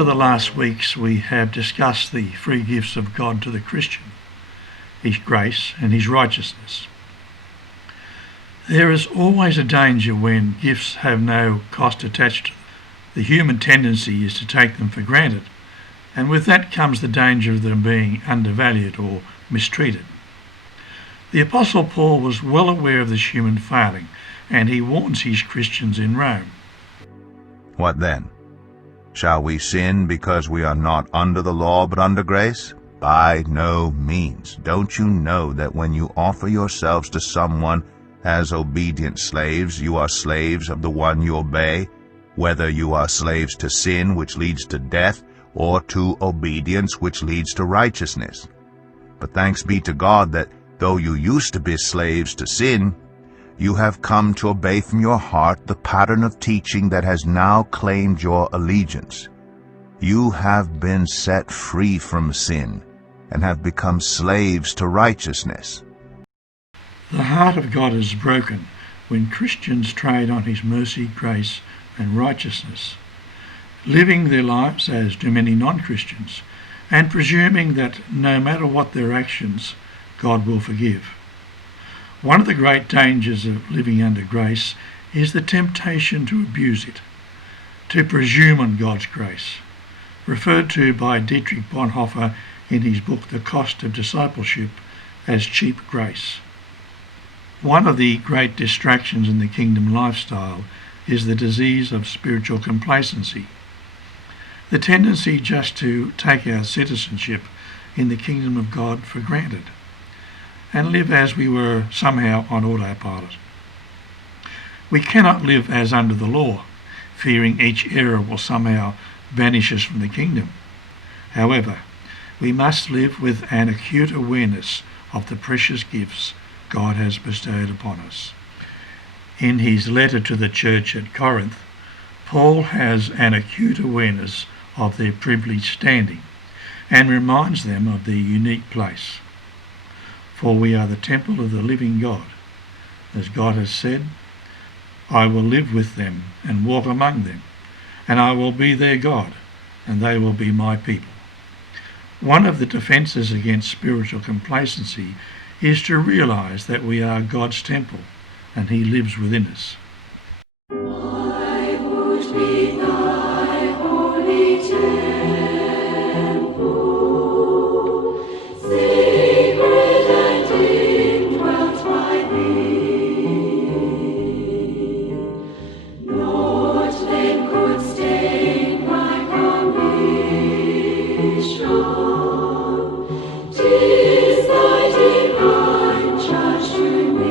Over the last weeks we have discussed the free gifts of God to the Christian, his grace and his righteousness. There is always a danger when gifts have no cost attached to them. The human tendency is to take them for granted, and with that comes the danger of them being undervalued or mistreated. The Apostle Paul was well aware of this human failing, and he warns his Christians in Rome. What then? Shall we sin because we are not under the law but under grace? By no means. Don't you know that when you offer yourselves to someone as obedient slaves, you are slaves of the one you obey, whether you are slaves to sin, which leads to death, or to obedience, which leads to righteousness? But thanks be to God that though you used to be slaves to sin, you have come to obey from your heart the pattern of teaching that has now claimed your allegiance. You have been set free from sin and have become slaves to righteousness. The heart of God is broken when Christians trade on his mercy, grace and righteousness, living their lives as do many non-Christians, and presuming that no matter what their actions, God will forgive. One of the great dangers of living under grace is the temptation to abuse it, to presume on God's grace, referred to by Dietrich Bonhoeffer in his book The Cost of Discipleship as cheap grace. One of the great distractions in the kingdom lifestyle is the disease of spiritual complacency, the tendency just to take our citizenship in the kingdom of God for granted and live as we were somehow on autopilot. We cannot live as under the law, fearing each error will somehow banish us from the kingdom. However, we must live with an acute awareness of the precious gifts God has bestowed upon us. In his letter to the church at Corinth, Paul has an acute awareness of their privileged standing and reminds them of their unique place. For we are the temple of the living God. As God has said, I will live with them and walk among them, and I will be their God, and they will be my people. One of the defences against spiritual complacency is to realise that we are God's temple and he lives within us. I would be thy holy temple, sacred and indwelt by thee. Naught then could stain my commission. 'Tis thy divine charge to me.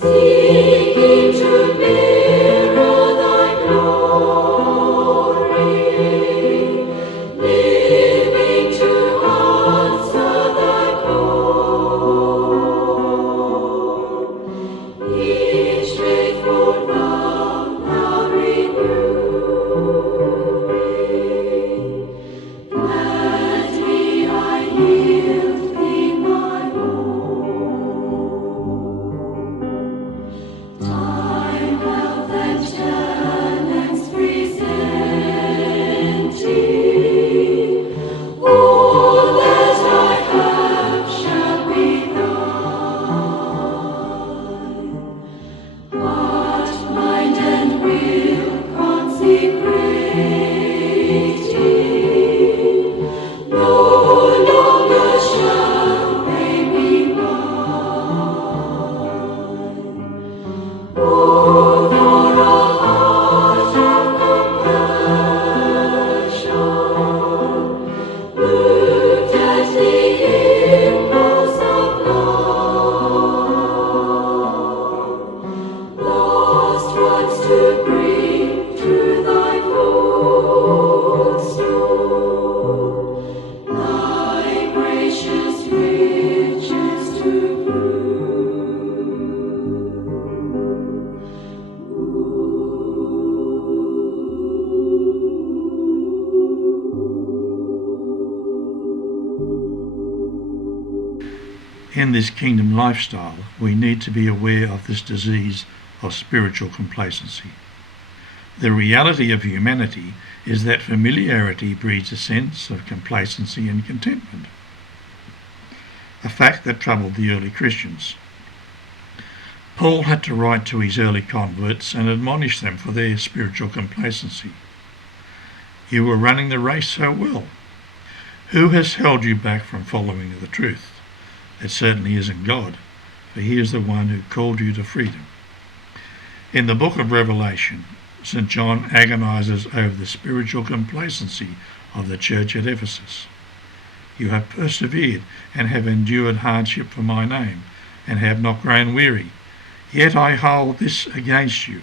Seeking to mirror thy glory, living to answer thy call. Each faithful vow now renewing, gladly I yield thee my all. Time, health, and talents presenting, all that I have shall be thine. Heart, mind, and will consecrating, no longer shall they be mine. Oh, for a heart of compassion, moved at the impulse of love, lost ones to bring to thy footstool, thy gracious riches to In this kingdom lifestyle, we need to be aware of this disease of spiritual complacency. The reality of humanity is that familiarity breeds a sense of complacency and contentment, a fact that troubled the early Christians. Paul had to write to his early converts and admonish them for their spiritual complacency. You were running the race so well. Who has held you back from following the truth? It certainly isn't God, for he is the one who called you to freedom. In the book of Revelation, St. John agonises over the spiritual complacency of the church at Ephesus. You have persevered and have endured hardship for my name, and have not grown weary. Yet I hold this against you.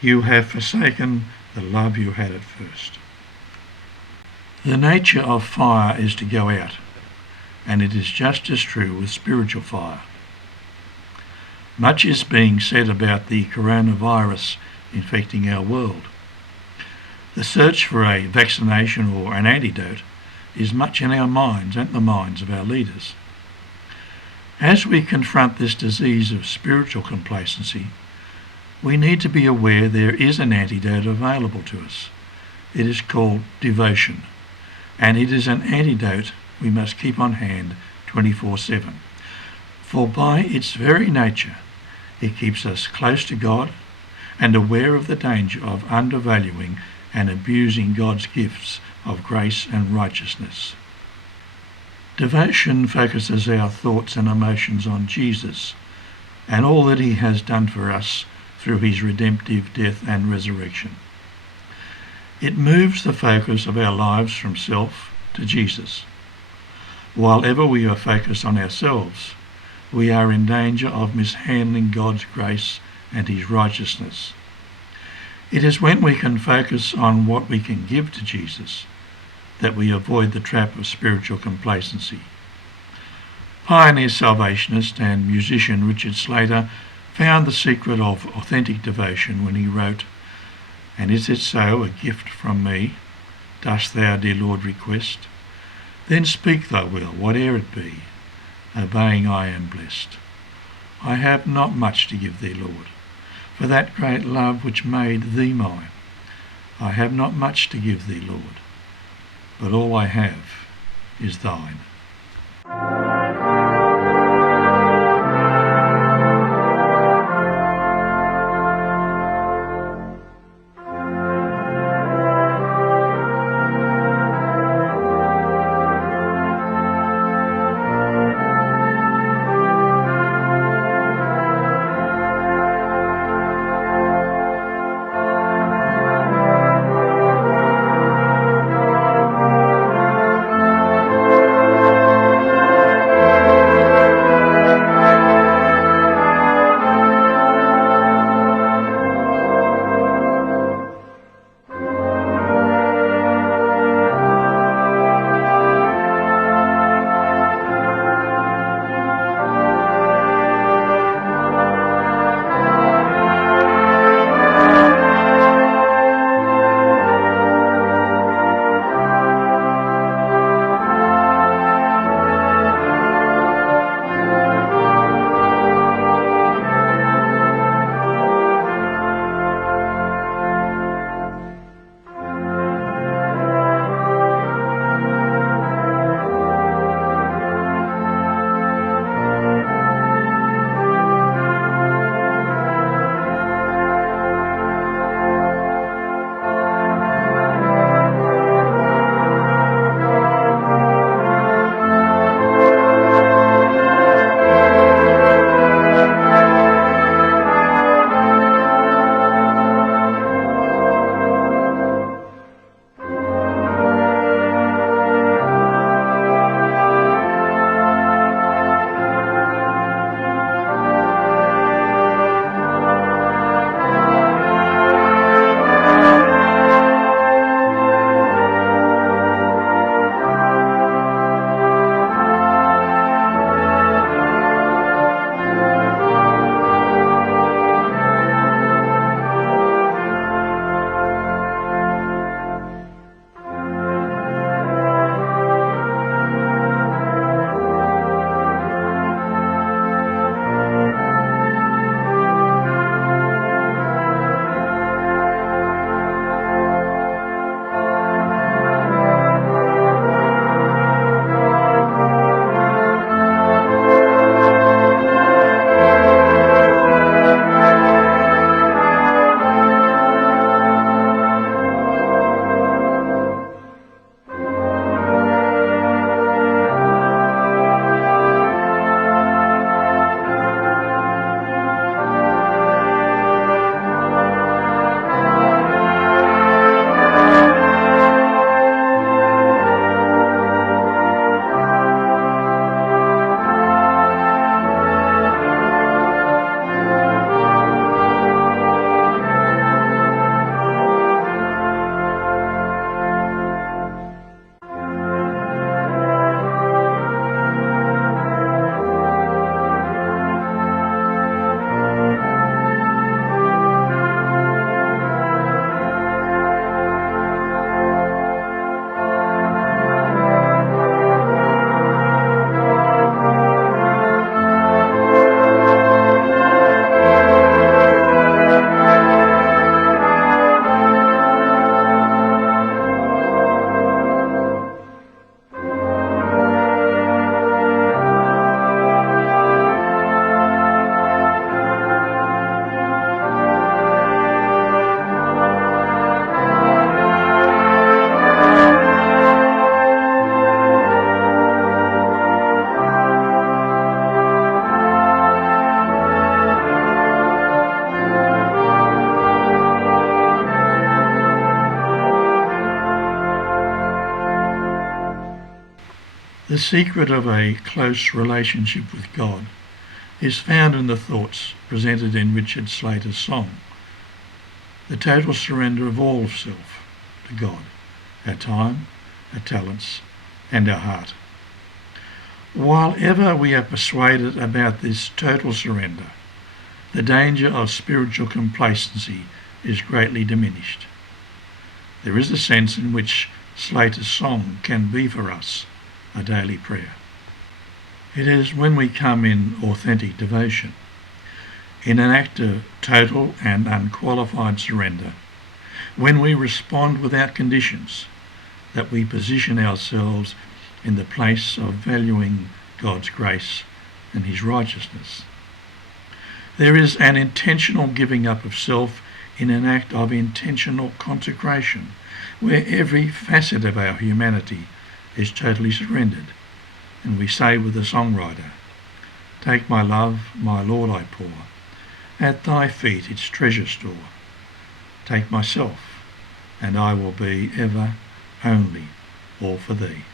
You have forsaken the love you had at first. The nature of fire is to go out, and it is just as true with spiritual fire. Much is being said about the coronavirus infecting our world. The search for a vaccination or an antidote is much in our minds and the minds of our leaders. As we confront this disease of spiritual complacency, we need to be aware there is an antidote available to us. It is called devotion, and it is an antidote we must keep on hand 24/7. For by its very nature, it keeps us close to God and aware of the danger of undervaluing and abusing God's gifts of grace and righteousness. Devotion focuses our thoughts and emotions on Jesus and all that he has done for us through his redemptive death and resurrection. It moves the focus of our lives from self to Jesus. While ever we are focused on ourselves, we are in danger of mishandling God's grace and his righteousness. It is when we can focus on what we can give to Jesus that we avoid the trap of spiritual complacency. Pioneer salvationist and musician Richard Slater found the secret of authentic devotion when he wrote, "And is it so, a gift from me, dost thou, dear Lord, request? Then speak thy will, whate'er it be, obeying I am blessed. I have not much to give thee, Lord, for that great love which made thee mine. I have not much to give thee, Lord, but all I have is thine." The secret of a close relationship with God is found in the thoughts presented in Richard Slater's song, the total surrender of all self to God, our time, our talents and our heart. While ever we are persuaded about this total surrender, the danger of spiritual complacency is greatly diminished. There is a sense in which Slater's song can be for us a daily prayer. It is when we come in authentic devotion, in an act of total and unqualified surrender, when we respond without conditions, that we position ourselves in the place of valuing God's grace and his righteousness. There is an intentional giving up of self in an act of intentional consecration, where every facet of our humanity is totally surrendered, and we say with the songwriter, "Take my love, my Lord, I pour, at thy feet its treasure store. Take myself, and I will be ever, only, all for thee."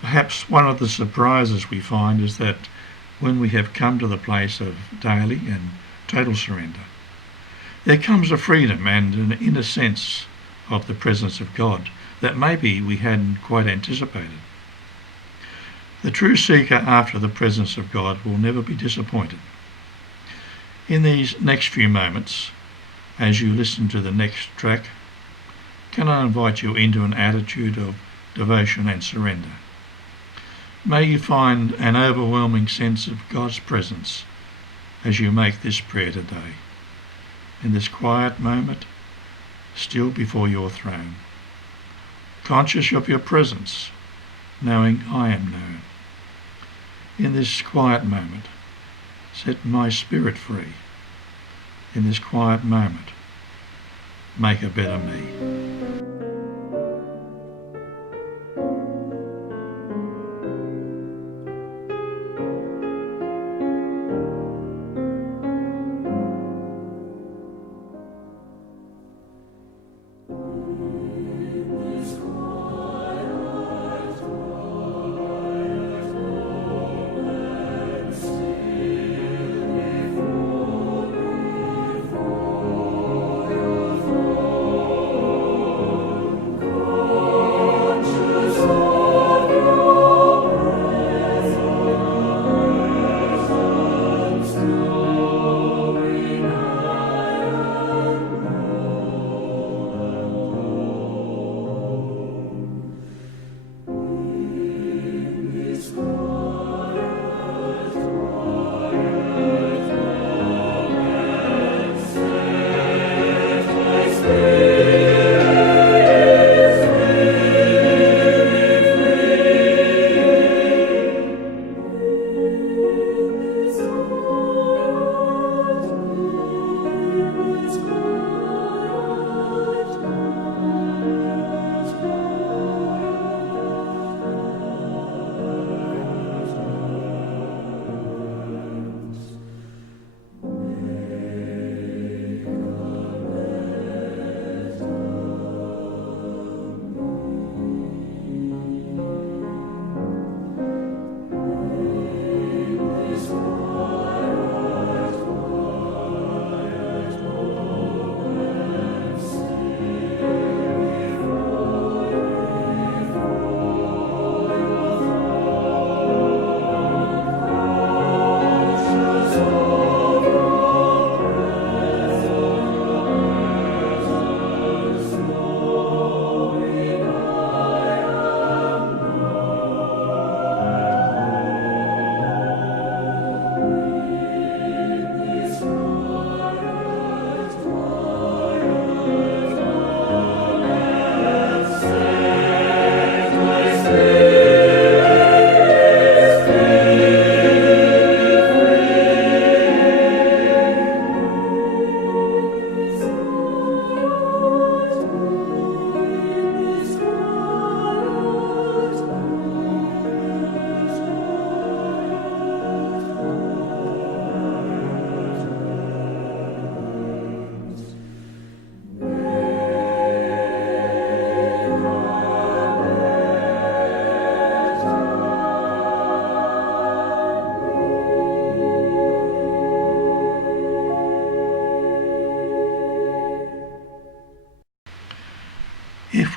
Perhaps one of the surprises we find is that when we have come to the place of daily and total surrender, there comes a freedom and an inner sense of the presence of God that maybe we hadn't quite anticipated. The true seeker after the presence of God will never be disappointed. In these next few moments, as you listen to the next track, can I invite you into an attitude of devotion and surrender? May you find an overwhelming sense of God's presence as you make this prayer today, in this quiet moment, still before your throne, conscious of your presence, knowing I am known. In this quiet moment, set my spirit free. In this quiet moment, make a better me.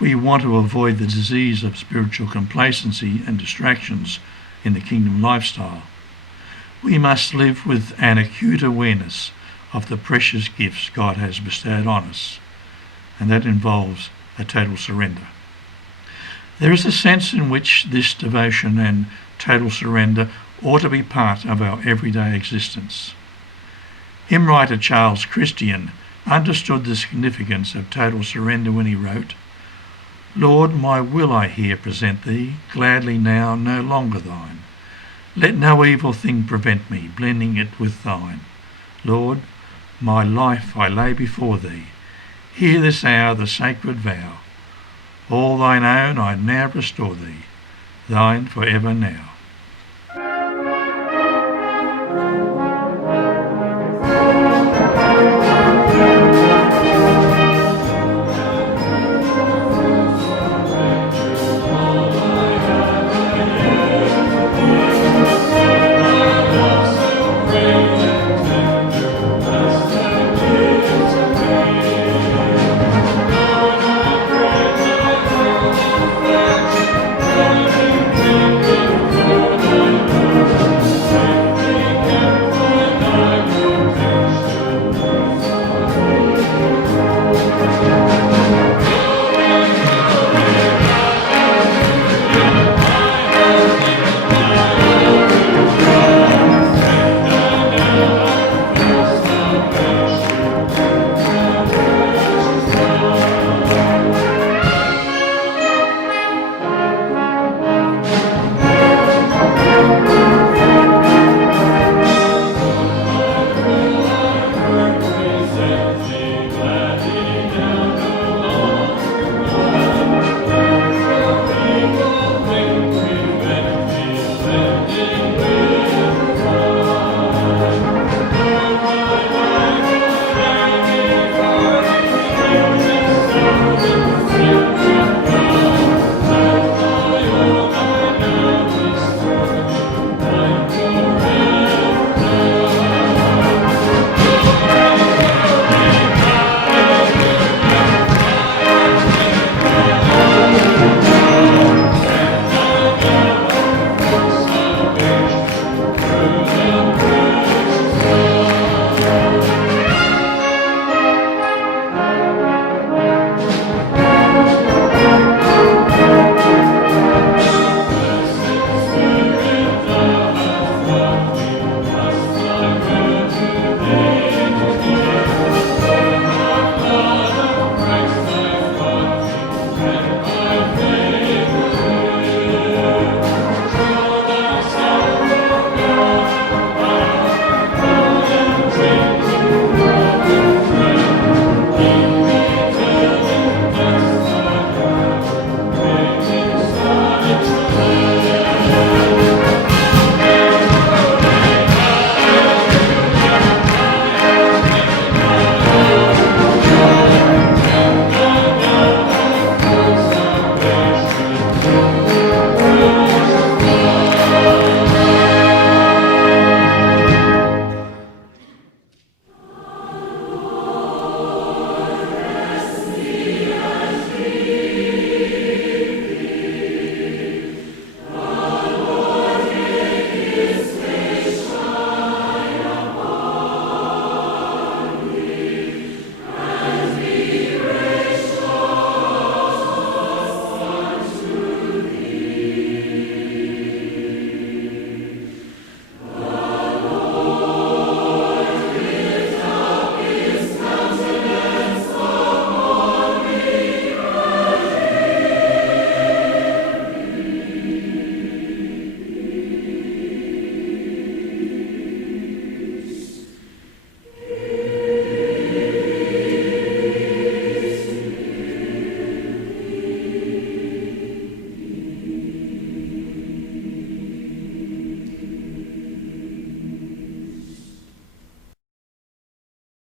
If we want to avoid the disease of spiritual complacency and distractions in the kingdom lifestyle, we must live with an acute awareness of the precious gifts God has bestowed on us, and that involves a total surrender. There is a sense in which this devotion and total surrender ought to be part of our everyday existence. Hymn writer Charles Christian understood the significance of total surrender when he wrote, "Lord, my will I here present thee, gladly now, no longer thine. Let no evil thing prevent me, blending it with thine. Lord, my life I lay before thee. Hear this hour the sacred vow. All thine own I now restore thee, thine for ever now."